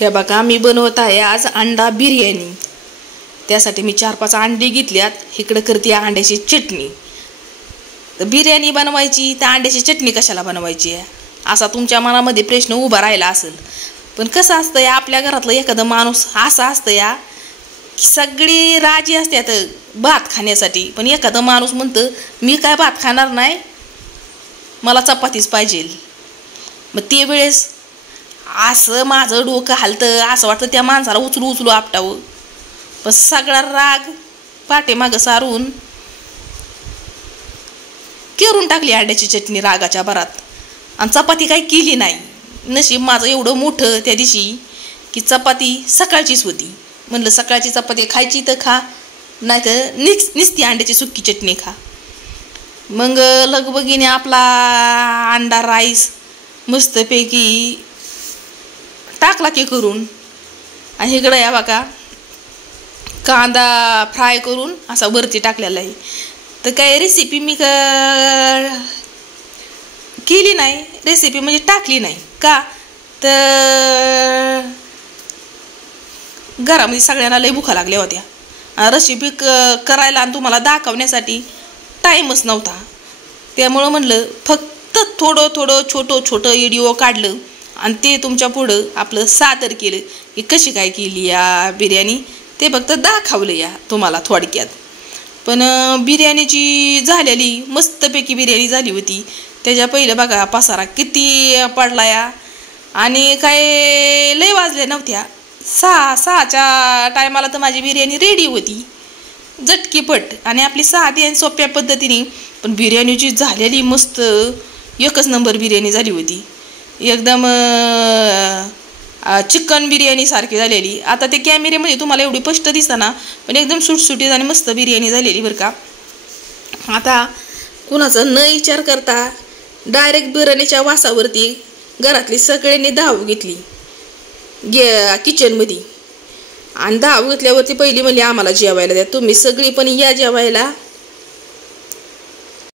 हे बघा मी बनवत आहे आज अंडा बिर्याणी। त्यासाठी मी 4-5 अंडी घेतल्यात। इकडे करते अंड्याची चटणी। तर बिर्याणी बनवायची तर अंड्याची चटणी कशाला बनवायची आहे असा तुमच्या मनामध्ये प्रश्न उभा राहिला असेल। पण कसं असतं या आपल्या घरातलं एखादा माणूस असा असतं या सगळी राजी असतात भात खाण्यासाठी, पण एखादा माणूस म्हणतं मी काय भात खाणार नाही, मला चपातीच पाहिजे। मग ते वेळेस असं माझं डोकं हलतं, असं वाटतं त्या माणसाला उचलू उचलू आपटावं। पण सगळा राग पाठीमागं सारून करून टाकली अंड्याची चटणी रागाच्या भरात, आणि चपाती काही केली नाही। नशीब माझं एवढं मोठं त्या दिवशी की चपाती सकाळचीच होती। म्हणलं सकाळची चपाती खायची तर खा, नाही तर नुसती अंड्याची सुक्की चटणी खा। मग लगबगीने आपला अंडा राईस मस्तपैकी टाकला की करून, आणि इकडं या बघा कांदा फ्राय करून असा वरती टाकलेला आहे। तर काय रेसिपी मी केली नाही, रेसिपी म्हणजे टाकली नाही का तर घरामध्ये सगळ्यांना लई भुका लागल्या होत्या। रेसिपी करायला आणि तुम्हाला दाखवण्यासाठी टाईमच नव्हता। त्यामुळं म्हणलं फक्त थोडं थोडं छोटं छोटं व्हिडिओ काढलं आणि ते तुमच्या पुढं आपलं सादर केलं की कशी काय केली या बिर्याणी, ते फक्त दाखवलं या तुम्हाला थोडक्यात। पण बिर्याणीची झालेली मस्तपैकी बिर्याणी झाली होती। त्याच्या पहिलं बघा पसारा किती पडला या, आणि काय लय वाजल्या नव्हत्या, 6च्या टायमाला तर माझी बिर्याणी रेडी होती झटकीपट, आणि आपली साधी आणि सोप्या पद्धतीने पण बिर्याणीची झालेली मस्त एकच नंबर बिर्याणी झाली होती। एकदम चिकन बिर्याणी सारखी झालेली। आता ते कॅमेऱ्यामध्ये तुम्हाला एवढी स्पष्ट दिसताना पण एकदम सुटसुटीत आणि मस्त बिर्याणी झालेली बरं का। आता कुणाचं न विचार करता डायरेक्ट बिर्याणीच्या वासावरती घरातली सगळ्यांनी धाव घेतली किचनमध्ये, आणि धाव घेतल्यावरती पहिली म्हणली आम्हाला जेवायला द्या, तुम्ही सगळी पण या जेवायला।